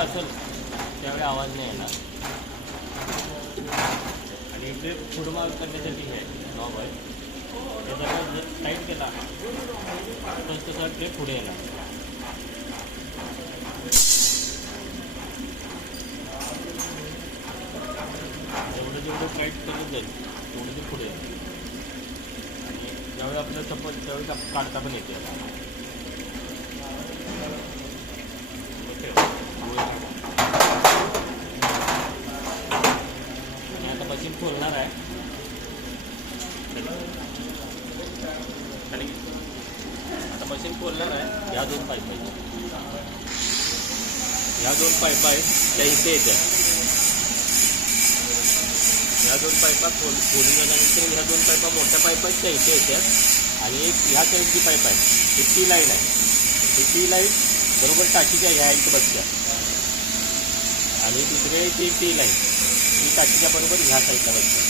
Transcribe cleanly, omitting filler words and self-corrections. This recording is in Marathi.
असेल त्यावेळी आवाज नाही येणार. आणि इकडे पुढं माग करण्यासाठी हे नॉब आहे, हे जर टाईट केला तर तसा ते पुढे येणार. जेवढं टाईट करत जाईल तेवढं ते पुढे येणार. आणि ज्यावेळी आपल्याला चप्पल त्यावेळी काढता पण येते. आणि आता मशीन खोलणार आहे. आणि आता मशीन खोलणार आहे. ह्या 2 पाईप आहेत, ह्या 2 पाईप आहेत त्या इथे येत्या. ह्या 2 पाईपा खोलून झाल्यानंतर ह्या 2 पाईपा मोठ्या पाईप आहेत त्या इथे येत्या. आणि एक ह्या साईडची पाईप आहे ही टी लाईन आहे. ही टी लाईन बरोबर टाकीच्या ह्या इथं बसल्या. आणि दुसरी ती टी लाईन ही टाकीच्या बरोबर ह्या साईडला बसल्या.